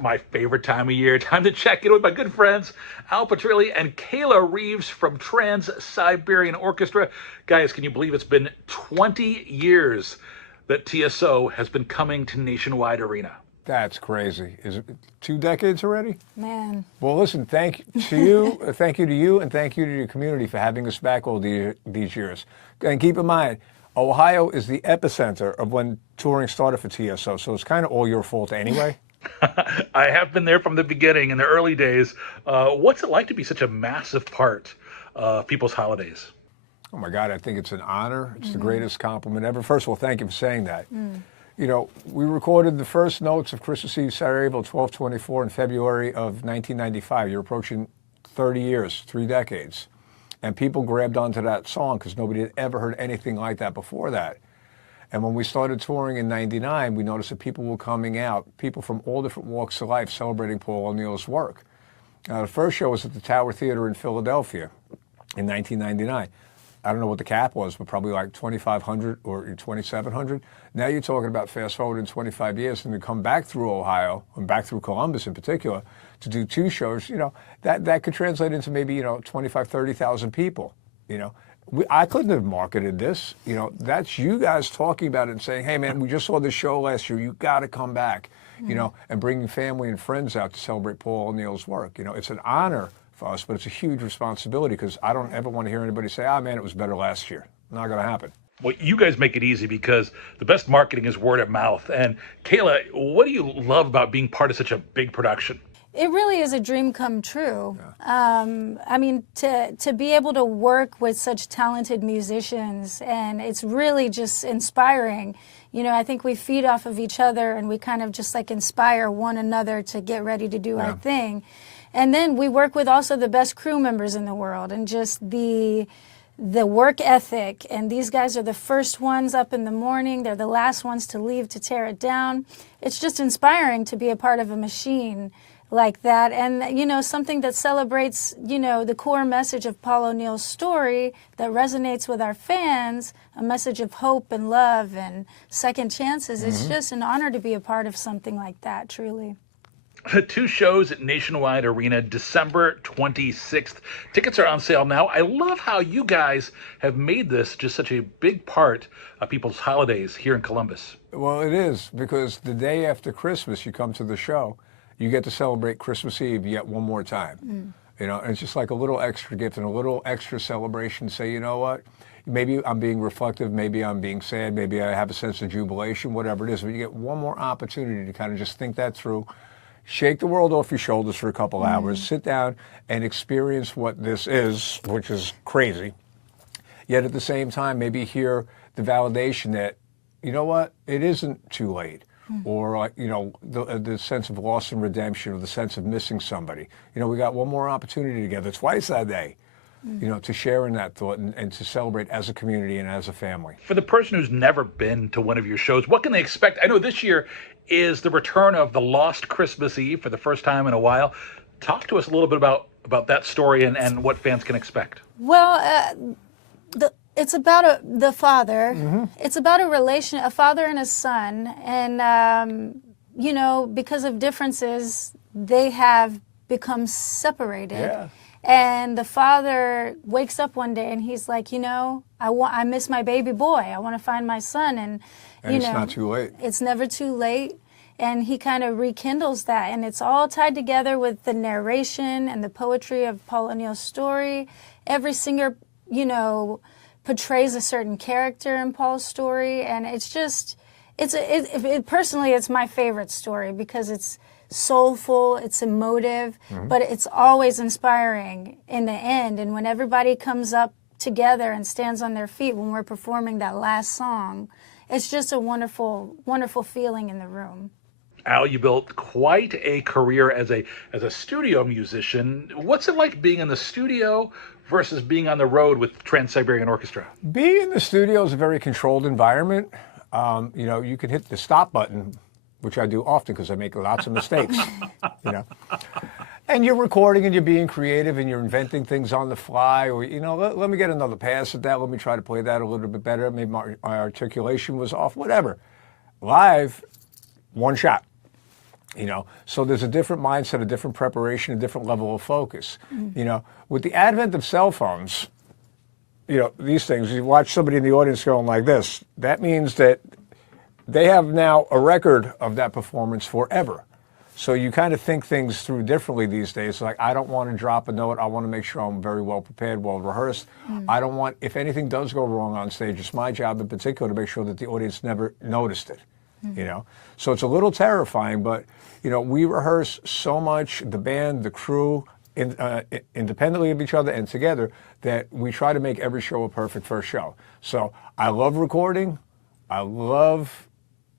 my favorite time of year. Time to check in with my good friends, Pitrelli and Kayla Reeves from Trans-Siberian Orchestra. Guys, can you believe it's been 20 years that TSO has been coming to Nationwide Arena? That's crazy. Is it 2 decades already? Man. Well, listen, thank you to you, thank you to you, and thank you to your community for having us back all these years. And keep in mind, Ohio is the epicenter of when touring started for TSO, so it's kind of all your fault anyway. I have been there from the beginning in the early days. What's it like to be such a massive part of people's holidays? Oh my God, I think it's an honor. It's the greatest compliment ever. First of all, thank you for saying that. You know, we recorded the first notes of Christmas Eve, Sarajevo, 12/24 in February of 1995. You're approaching 30 years, 3 decades. And people grabbed onto that song because nobody had ever heard anything like that before that. And when we started touring in 99, we noticed that people were coming out, people from all different walks of life celebrating Paul O'Neill's work. The first show was at the Tower Theater in Philadelphia in 1999. I don't know what the cap was, but probably like 2,500 or 2,700. Now you're talking about fast forward in 25 years and to come back through Ohio and back through Columbus in particular to do 2 shows, you know, that could translate into maybe, you know, 25, 30,000 people, you know. I couldn't have marketed this, you know, that's you guys talking about it and saying, hey man, we just saw this show last year, you got to come back, you know, and bringing family and friends out to celebrate Paul O'Neill's work. You know, it's an honor for us, but it's a huge responsibility because I don't ever want to hear anybody say, man, it was better last year. Not going to happen. Well, you guys make it easy because the best marketing is word of mouth. And Kayla, what do you love about being part of such a big production? It really is a dream come true. Yeah. I mean, to be able to work with such talented musicians, and it's really just inspiring. You know, I think we feed off of each other and we kind of just like inspire one another to get ready to do our thing. And then we work with also the best crew members in the world and just the work ethic. And these guys are the first ones up in the morning. They're the last ones to leave to tear it down. It's just inspiring to be a part of a machine like that. And, you know, something that celebrates, you know, the core message of Paul O'Neill's story that resonates with our fans, a message of hope and love and second chances. It's just an honor to be a part of something like that, truly. 2 shows at Nationwide Arena, December 26th. Tickets are on sale now. I love how you guys have made this just such a big part of people's holidays here in Columbus. Well, it is, because the day after Christmas, you come to the show, you get to celebrate Christmas Eve yet one more time. You know, and it's just like a little extra gift and a little extra celebration. Say, you know what? Maybe I'm being reflective, maybe I'm being sad, maybe I have a sense of jubilation, whatever it is. But you get one more opportunity to kind of just think that through. Shake the world off your shoulders for a couple hours, sit down and experience what this is, which is crazy. Yet at the same time, maybe hear the validation that, you know what, it isn't too late. Or, you know, the sense of loss and redemption, or the sense of missing somebody. You know, we got one more opportunity together twice that day, you know, to share in that thought and to celebrate as a community and as a family. For the person who's never been to one of your shows, what can they expect? I know this year is the return of the Lost Christmas Eve for the first time in a while. Talk to us a little bit about that story and what fans can expect. Well, it's about the father. It's about a father and a son. And, you know, because of differences, they have become separated. Yeah. And the father wakes up one day and he's like, you know, I miss my baby boy. I want to find my son. And you it's know, not too late. It's never too late. And he kind of rekindles that. And it's all tied together with the narration and the poetry of Paul O'Neill's story. Every singer, you know, portrays a certain character in Paul's story. And it's just, personally, it's my favorite story because it's soulful, it's emotive, but it's always inspiring in the end. And when everybody comes up together and stands on their feet when we're performing that last song, it's just a wonderful, wonderful feeling in the room. Al, you built quite a career as a studio musician. What's it like being in the studio versus being on the road with Trans-Siberian Orchestra? Being in the studio is a very controlled environment. You know, you can hit the stop button, which I do often because I make lots of mistakes, you know. And you're recording and you're being creative and you're inventing things on the fly, or, you know, let me get another pass at that. Let me try to play that a little bit better. Maybe my articulation was off, whatever. Live, one shot. You know, so there's a different mindset, a different preparation, a different level of focus. You know, with the advent of cell phones, you know, these things, you watch somebody in the audience going like this, that means that they have now a record of that performance forever. So you kind of think things through differently these days. Like, I don't want to drop a note. I want to make sure I'm very well prepared, well rehearsed. I don't want, if anything does go wrong on stage, it's my job in particular to make sure that the audience never noticed it, you know? So it's a little terrifying, but, you know, we rehearse so much, the band, the crew, independently of each other and together, that we try to make every show a perfect first show. So I love recording. I love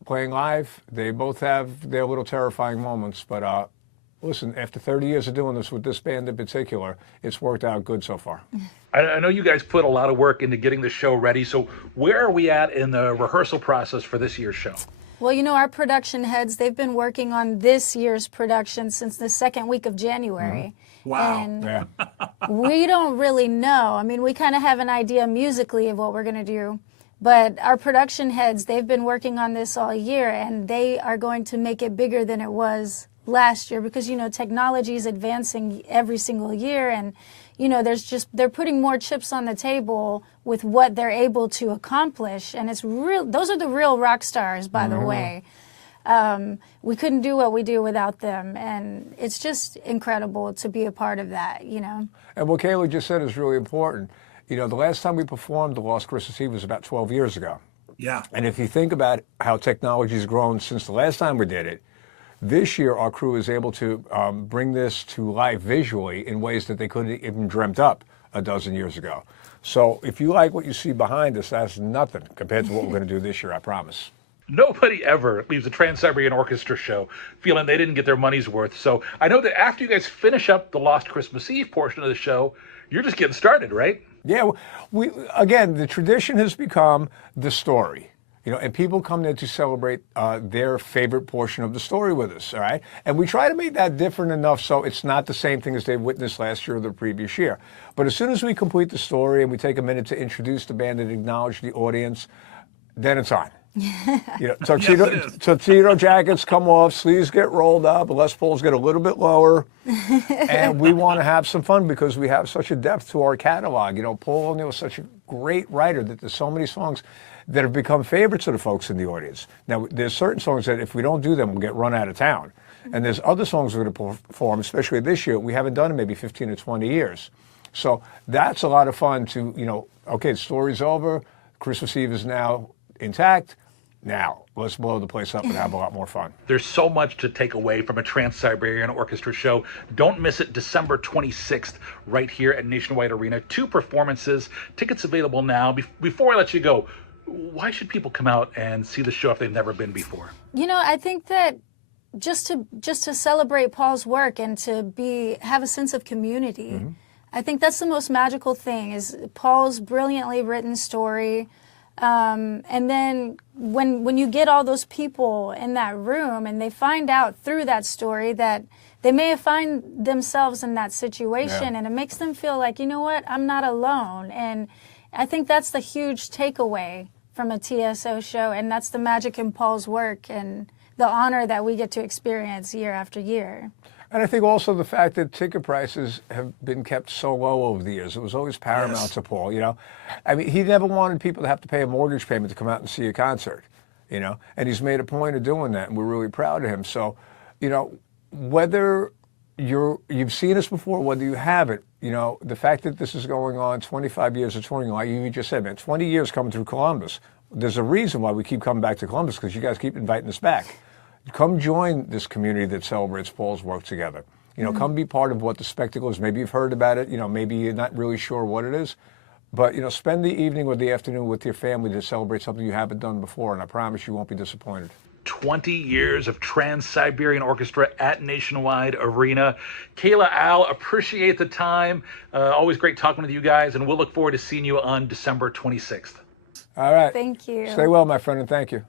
playing live. They both have their little terrifying moments, but listen, after 30 years of doing this with this band in particular, it's worked out good so far. I know you guys put a lot of work into getting the show ready, so where are we at in the rehearsal process for this year's show? Well, you know, our production heads, they've been working on this year's production since the second week of January. Wow. And we don't really know. I mean, we kind of have an idea musically of what we're going to do. But our production heads, they've been working on this all year, and they are going to make it bigger than it was last year because, you know, technology is advancing every single year. And, you know, they're putting more chips on the table with what they're able to accomplish. And it's real. Those are the real rock stars, by the way. We couldn't do what we do without them. And it's just incredible to be a part of that, you know. And what Kayla just said is really important. You know, the last time we performed The Lost Christmas Eve was about 12 years ago. Yeah. And if you think about how technology's grown since the last time we did it, this year our crew is able to bring this to life visually in ways that they couldn't even dreamt up a dozen years ago. So if you like what you see behind us, that's nothing compared to what we're going to do this year, I promise. Nobody ever leaves a Trans-Siberian Orchestra show feeling they didn't get their money's worth. So I know that after you guys finish up the Lost Christmas Eve portion of the show, you're just getting started, right? Yeah, again, the tradition has become the story, you know, and people come there to celebrate their favorite portion of the story with us, all right? And we try to make that different enough so it's not the same thing as they witnessed last year or the previous year. But as soon as we complete the story and we take a minute to introduce the band and acknowledge the audience, then it's on. You know, tuxedo jackets come off, sleeves get rolled up, Les Pauls get a little bit lower, and we want to have some fun because we have such a depth to our catalog. You know, Paul O'Neill is such a great writer that there's so many songs that have become favorites of the folks in the audience. Now, there's certain songs that if we don't do them, we'll get run out of town. And there's other songs we're going to perform, especially this year, we haven't done in maybe 15 or 20 years. So that's a lot of fun to, you know, okay, the story's over, Christmas Eve is now intact. Now, let's blow the place up and have a lot more fun. There's so much to take away from a Trans-Siberian Orchestra show. Don't miss it, December 26th, right here at Nationwide Arena. 2 performances, tickets available now. Before I let you go, why should people come out and see the show if they've never been before? You know, I think that just to celebrate Paul's work and to have a sense of community, I think that's the most magical thing, is Paul's brilliantly written story. And then when you get all those people in that room and they find out through that story that they may have found themselves in that situation, and it makes them feel like, you know what, I'm not alone. And I think that's the huge takeaway from a TSO show, and that's the magic in Paul's work and the honor that we get to experience year after year. And I think also the fact that ticket prices have been kept so low over the years. It was always paramount to Paul, you know. I mean, he never wanted people to have to pay a mortgage payment to come out and see a concert, you know. And he's made a point of doing that, and we're really proud of him. So, you know, whether you've seen us before, whether you haven't, you know, the fact that this is going on 25 years of touring, like you just said, man, 20 years coming through Columbus. There's a reason why we keep coming back to Columbus, because you guys keep inviting us back. Come join this community that celebrates Paul's work together. You know, come be part of what the spectacle is. Maybe you've heard about it. You know, maybe you're not really sure what it is. But, you know, spend the evening or the afternoon with your family to celebrate something you haven't done before, and I promise you won't be disappointed. 20 years of Trans-Siberian Orchestra at Nationwide Arena. Kayla, Al, appreciate the time. Always great talking with you guys, and we'll look forward to seeing you on December 26th. All right. Thank you. Stay well, my friend, and thank you.